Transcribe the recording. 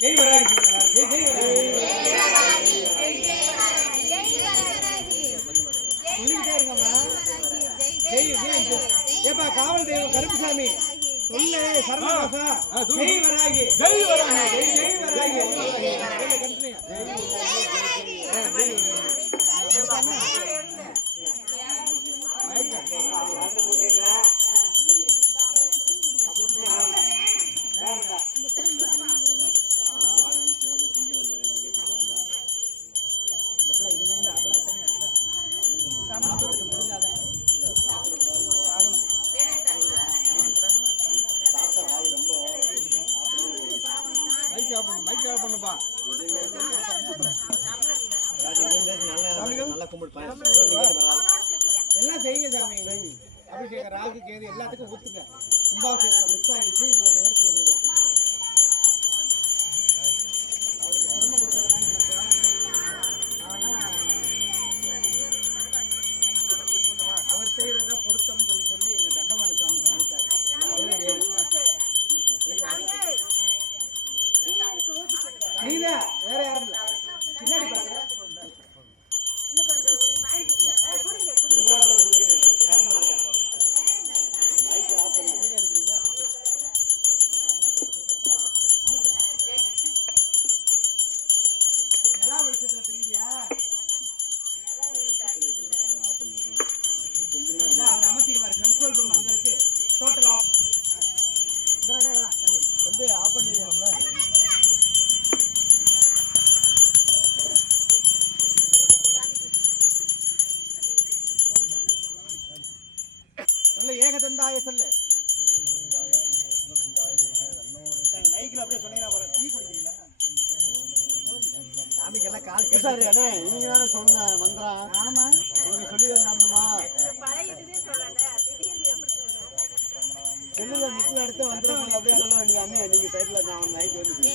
ஜெய் வராகி சொல்லுங்க. ஜெய் வராகி சொல்லிக்கிட்டே இருக்கம்மா. ஜெய் ஏப்பா காவல் தெய்வம் கருப்புசாமி சொல்லு சரணதாசா. ஜெய் வராகி ஜெய் வராகி ஜெய் வராகி கண்டினியூ. பண்ணுப்பா எல்லாம் செய்யுங்க சாமி. அபிஷேகம் ராகு கேது எல்லாத்துக்கும் ஊத்துங்க. கும்பாபிஷேகத்துல மிஸ் ஆயிடுச்சு. இதுல நிவர்த்தி பண்ணிடுவோம். அவர் செய்யறத பொருத்தம் சொல்லி எங்க தண்டமானி சாமி சொல்லிட்டாரு. நீதா வேற யாரும் இல்ல. பின்னாடி பாருங்க. நல்லா வெளிச்சத்துல தெரியுதியா? அவர் அமைச்சிருவாரு. கண்ட்ரோல் ரூம் அங்க இருக்கு. Total off. தம்பி ஆஃப் பண்ணிடுவாங்கல்ல. சொல்லு ஏகதந்தாய சொல்லு. மைக்கில் அப்படியே சொன்னீங்கன்னா போற. டீ குடிக்கிறீங்களா? சாமிக்கெல்லாம் கால் கேசாரு அண்ணே. நீங்க தானே சொன்ன மந்திரம். ஆமா நீங்க சொல்லி நம்புமா. செல்லுல மிஸ்ல எடுத்து வந்துடும். அப்படியே சொல்ல வேண்டிய அண்ணே. நீங்க சைட்ல நான் நைட் வந்து